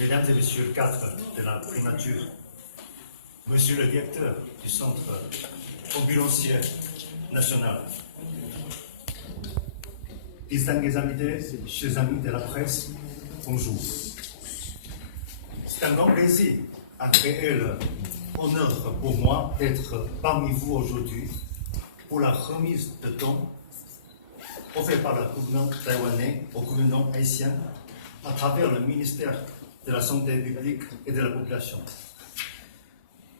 Mesdames et Messieurs le cadre de la primature, Monsieur le directeur du Centre ambulancier national, distingués invités, chers amis de la presse, bonjour. C'est un grand plaisir et réel honneur pour moi d'être parmi vous aujourd'hui pour la remise de dons offerte par le gouvernement taïwanais au gouvernement haïtien à travers le ministère de la Santé publique et de la population.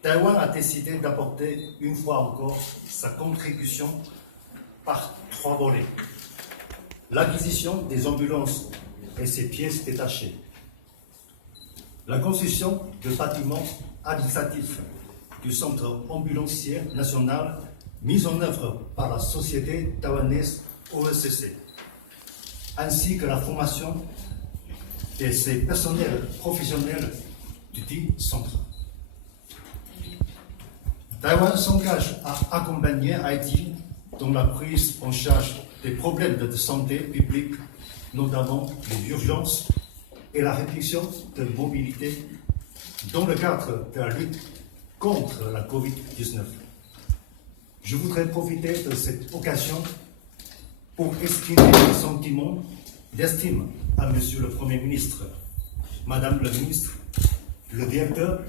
Taïwan a décidé d'apporter une fois encore sa contribution par 3 volets. L'acquisition des ambulances et ses pièces détachées. La construction de bâtiments administratifs du Centre ambulancier national mis en œuvre par la société taïwanaise OECC, ainsi que la formation de ses personnels professionnels du dit centre. Taïwan s'engage à accompagner Haïti dans la prise en charge des problèmes de santé publique, notamment les urgences et la réduction de mobilité dans le cadre de la lutte contre la COVID-19. Je voudrais profiter de cette occasion pour exprimer un sentiment d'estime à Monsieur le Premier ministre, Madame le ministre, le directeur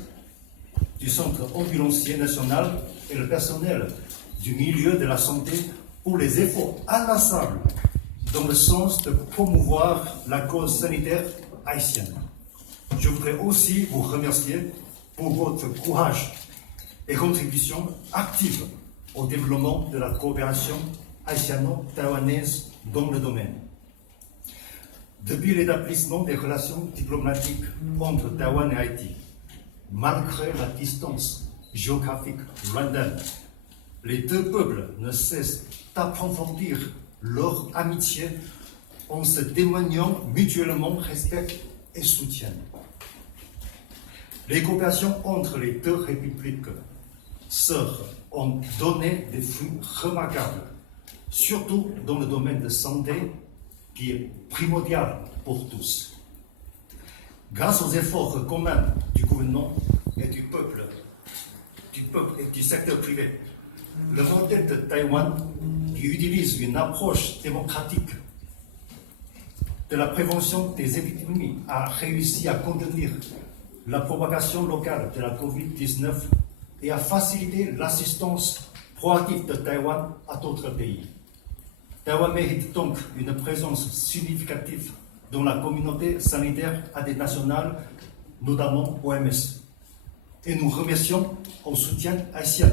du Centre ambulancier national et le personnel du milieu de la santé pour les efforts inlassables dans le sens de promouvoir la cause sanitaire haïtienne. Je voudrais aussi vous remercier pour votre courage et contribution active au développement de la coopération haïtiano-taïwanaise dans le domaine. Depuis l'établissement des relations diplomatiques entre Taïwan et Haïti, malgré la distance géographique lointaine, les deux peuples ne cessent d'approfondir leur amitié en se témoignant mutuellement respect et soutien. Les coopérations entre les deux républiques sœurs ont donné des fruits remarquables, surtout dans le domaine de santé qui est primordial pour tous. Grâce aux efforts communs du gouvernement et du peuple et du secteur privé, le modèle de Taïwan, qui utilise une approche démocratique de la prévention des épidémies, a réussi à contenir la propagation locale de la COVID-19 et à faciliter l'assistance proactive de Taïwan à d'autres pays. Taïwan mérite donc une présence significative dans la communauté sanitaire internationale, notamment OMS. Et nous remercions au soutien haïtien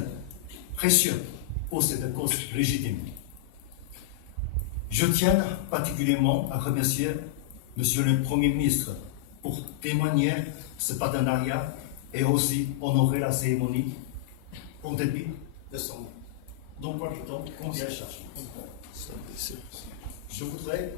précieux pour cette cause légitime. Je tiens particulièrement à remercier Monsieur le Premier ministre pour témoigner ce partenariat et aussi honorer la cérémonie en dépit de son emploi du temps qu'on vient chercher. Je voudrais